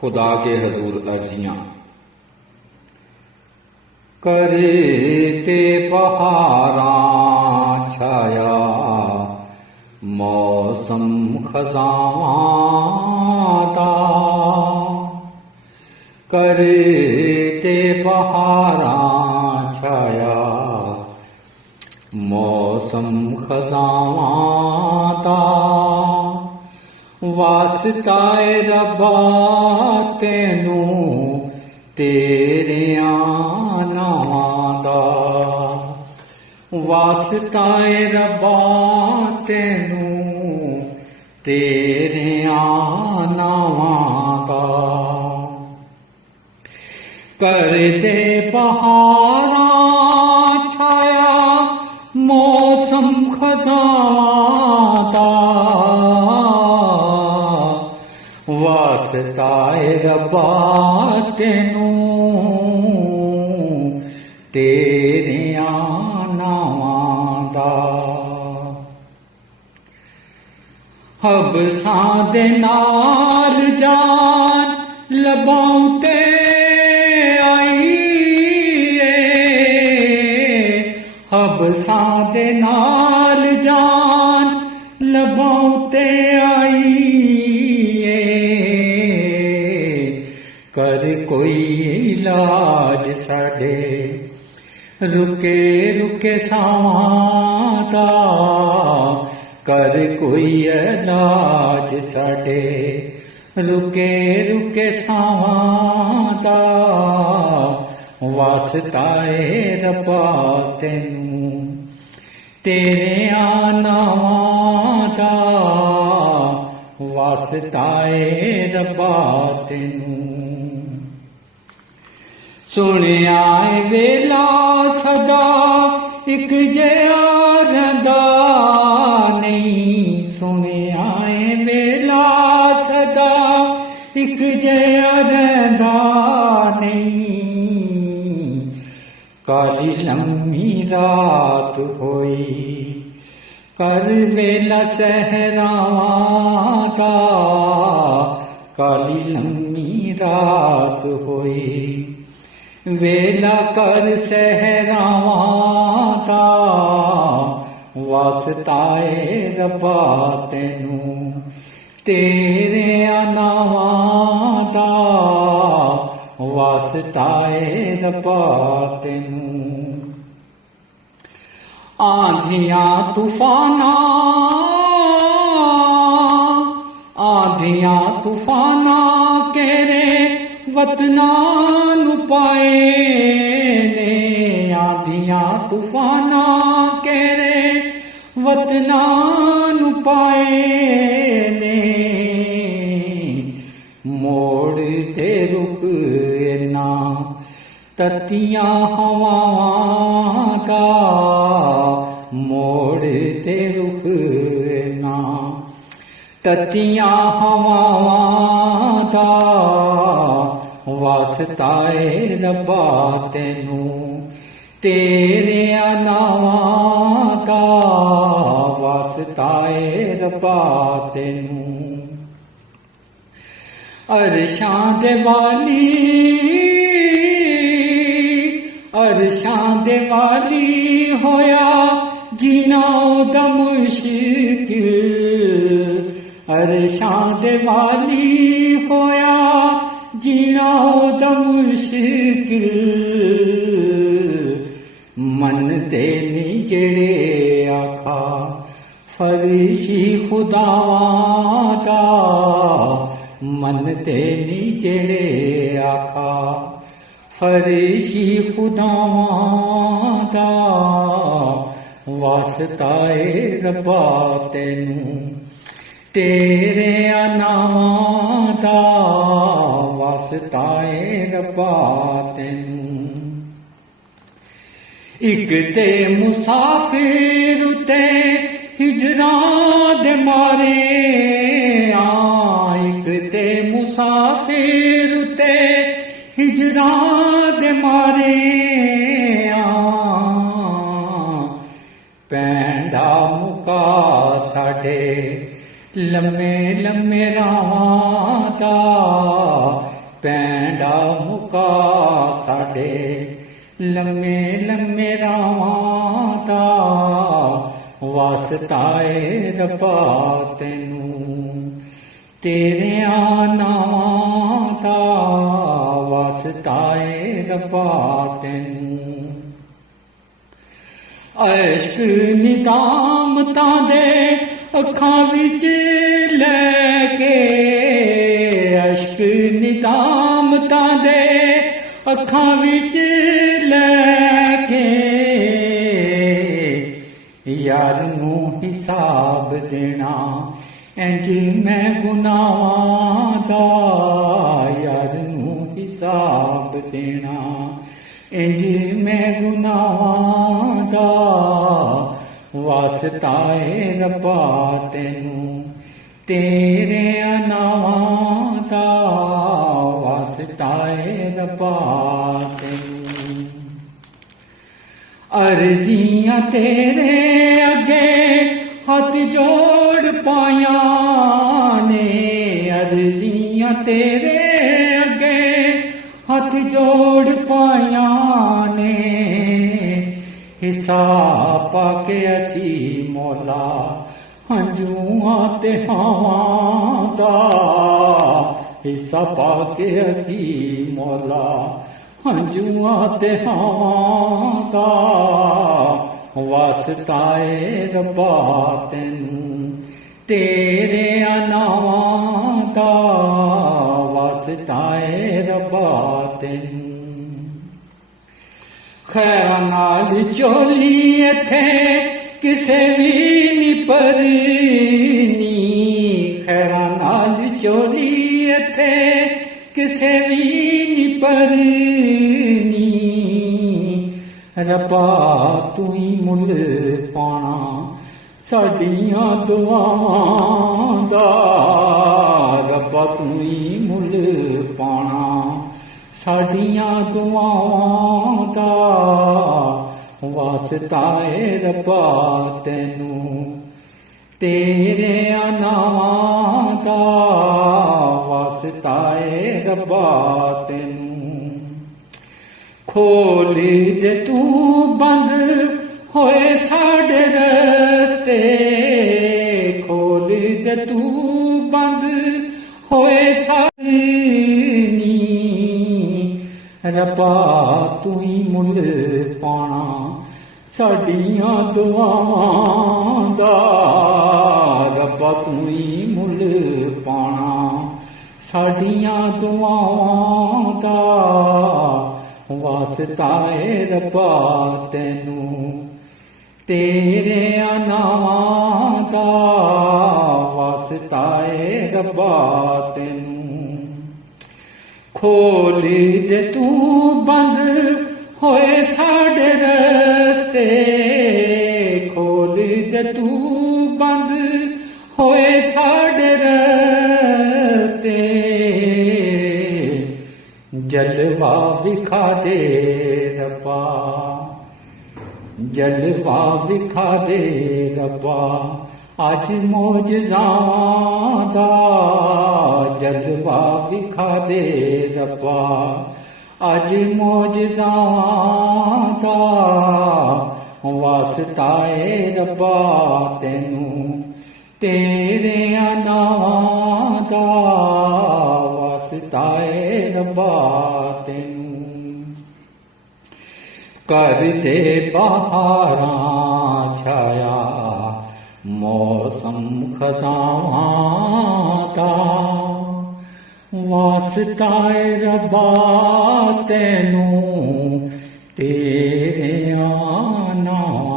خدا کے حضور عرضیاں۔ کرتے بہاراں چھایا موسم خزاں دا، کرتے بہاراں چھایا موسم خزاں دا، واسطہ ربا تینوں تیریاں ناواں دا، واسطہ ربا تینوں تیریاں ناواں دا، کر دے بہاراں چھایا موسم خزاں دا، واسطہ ربا تینوں تیریاں ناواں دا، حبساں دے نال جان لباں تے آئی اے، حبساں دے نال جان لباں تے آئی اے، کر کوئی علاج ساڈے رکے رکے ساواں دا، کر کوئی علاج ساڈے رکے رکے ساواں دا، واسطہ ربا تینوں تیریاں ناواں دا، واسطہ ربا تینوں، سنیا ویلا سدا ایک جیا رہندا نہیں، سنیا ویلا سدا ایک جیا رہندا نہیں، کالی لمبی رات ہوئی کر ویلا صحراواں دا، کالی لمبی رات ہوئی ویلا کر صحراواں دا، واسطہ ربا تینوں تیریاں ناواں دا، واسطہ ربا تینوں، آندھیاں طوفاناں آندھیاں طوفاناں کیرے وطناں نو پائے نے، آندھیاں طوفاناں کیرے وطناں نو پائے نے، موڑ تے رک اینا تتیاں ہواواں دا، موڑ تے رک اینا تتیاں ہواواں دا، واسطہ ربا تینوں تیریاں ناواں دا، واسطہ ربا تینوں، عرشاں دے والی عرشاں دے والی ہویا جینا دا مشکل، عرشاں دے والی ہویا جینا دا مشکل، من تے نہیں جڑے آکھا فرشی خداواں دا، من تے نہیں جڑے آکھا فرشی خداواں دا، واسطہ ربا تینوں تیریاں ناواں دا، واسطہ ربا تینوں، ایک تے مسافر تے ہجراں دے مارے ایک تے مسافر تے ہجراں دے مارے پینڈا مکا ساڈے لمے لمے راواں دا ਪੈਂਡਾ ਮੁਕਾ ਸਾਡੇ ਲੰਮੇ ਲੰਮੇ ਰਾਵਾਂ ਦਾ ਵਾਸਤਾ ਏ ਰੱਬਾ ਤੈਨੂੰ ਤੇਰਿਆਂ ਨਾਵਾਂ ਦਾ ਵਾਸਤਾ ਏ ਰੱਬਾ ਤੈਨੂੰ ਅਸ਼ਕ ਨਿਦਾਮਤਾਂ ਦੇ ਅੱਖਾਂ ਵਿੱਚ ਲੈ ਕੇ ਅਸ਼ਕ ਨਿਦਾਮਤਾਂ ਦੇ ਅੱਖਾਂ ਵਿੱਚ ਲੈ ਕੇ ਯਾਰ ਨੂੰ ਹਿਸਾਬ ਦੇਣਾ ਇੰਜ ਮੈਂ ਗੁਨਾਹਾਂ ਦਾ ਯਾਰ ਨੂੰ ਹਿਸਾਬ ਦੇਣਾ ਇੰਜ ਮੈਂ ਗੁਨਾਹਾਂ ਦਾ ਵਾਸਤਾ ਏ ਰੱਬਾ ਤੈਨੂੰ ਤੇਰੇ ਨਾਵਾਂ ਦਾ ਵਾਸਤਾ ਏ ਰੱਬਾ ਤੈਨੂੰ ਅਰਜ਼ੀਆਂ ਤੇਰੇ ਅੱਗੇ ਹੱਥ ਜੋੜ ਪਾਇਆ ਨੇ ਅਰਜ਼ੀਆਂ ਤੇਰੇ ਅੱਗੇ ਹੱਥ ਜੋੜ ਪਾਇਆ ਨੇ ਹਿਸਾਬ ਪਾ ਕੇ ਅਸੀਂ ਮੌਲਾ ਹੰਝੂਆਂ ਤੇ ਹਾਵਾਂ ਦਾ ਹਿੱਸਾ ਪਾ ਕੇ ਅਸੀਂ ਮੌਲਾ ਹੰਝੂਆਂ ਤੇ ਹਾਵਾਂ ਦਾ ਵਾਸਤਾ ਏ ਰੱਬਾ ਤੈਨੂੰ ਤੇਰੇ ਨਾਵਾਂ ਦਾ ਵਾਸਤਾ ਏ ਰੱਬਾ ਤੈਨੂੰ ਖੈਰਾਂ ਨਾਲ ਝੋਲੀ ਇੱਥੇ ਕਿਸੇ ਵੀ ਨੀ ਭਰਨੀ ਖੈਰਾਂ ਨਾਲ ਝੋਲੀ ਇੱਥੇ ਕਿਸੇ ਵੀ ਨੀ ਭਰਨੀ ਰੱਬਾ ਤੂੰ ਹੀ ਮੁੱਲ ਪਾਣਾ ਸਾਡੀਆਂ ਦੁਆਵਾਂ ਦਾ ਰੱਬਾ ਤੂੰ ਹੀ ਮੁੱਲ ਪਾਣਾ ਸਾਡੀਆਂ ਦੁਆਵਾਂ ਦਾ ਵਾਸਤਾ ਏ ਰੱਬਾ ਤੈਨੂੰ ਤੇਰੇ ਨਾਵਾਂ ਦਾ ਵਾਸਤਾ ਏ ਰੱਬਾ ਤੈਨੂੰ ਖੋਲ ਦੇ ਤੂੰ ਬੰਦ ਹੋਏ ਸਾਡੇ ਰਸਤੇ ਖੋਲ ਦੇ ਤੂੰ ਬੰਦ ਹੋਏ ਸਾਡੇ ਰੱਬਾ ਤੂੰ ਹੀ ਮੁੱਲ ਪਾਣਾ ਸਾਡੀਆਂ ਦੁਆਵਾਂ ਦਾ ਰੱਬਾ ਤੂੰ ਹੀ ਮੁੱਲ ਪਾਣਾ ਸਾਡੀਆਂ ਦੁਆਵਾਂ ਦਾ ਵਾਸਤਾ ਏ ਰੱਬਾ ਤੈਨੂੰ ਤੇਰੇ ਨਾਵਾਂ ਦਾ ਵਾਸਤਾ ਏ ਰੱਬਾ ਤੈਨੂੰ ਖੋਲ ਦੇ ਤੂੰ ਬੰਦ ਹੋਏ ਸਾਡੇ ਰਸਤੇ ਖੋਲ ਦੇ ਤੂੰ ਬੰਦ ਹੋਏ ਸਾਡੇ ਰਸਤੇ ਜਲਵਾ ਵਿਖਾ ਦੇ ਰੱਬਾ ਜਲਵਾ ਵਿਖਾ ਦੇ ਰੱਬਾ ਅੱਜ ਮੌਜਜ਼ਾਂ ਦਾ ਜਲਵਾ ਵਿਖਾ ਦੇ ਰੱਬਾ ਅੱਜ ਮੌਜਜ਼ਾਂ ਦਾ ਵਾਸਤਾ ਏ ਰੱਬਾ ਤੈਨੂੰ ਤੇਰੇ ਨਾਵਾਂ ਦਾ ਵਾਸਤਾ ਏ ਰੱਬਾ ਤੈਨੂੰ ਕਰ ਦੇ ਬਹਾਰਾਂ ਛਾਇਆ ਮੌਸਮ ਖਜ਼ਾਵਾਂ ਦਾ ਵਾਸਤਾ ਏ ਰੱਬਾ ਤੈਨੂੰ ਤੇਰੇ ਨਾਵਾਂ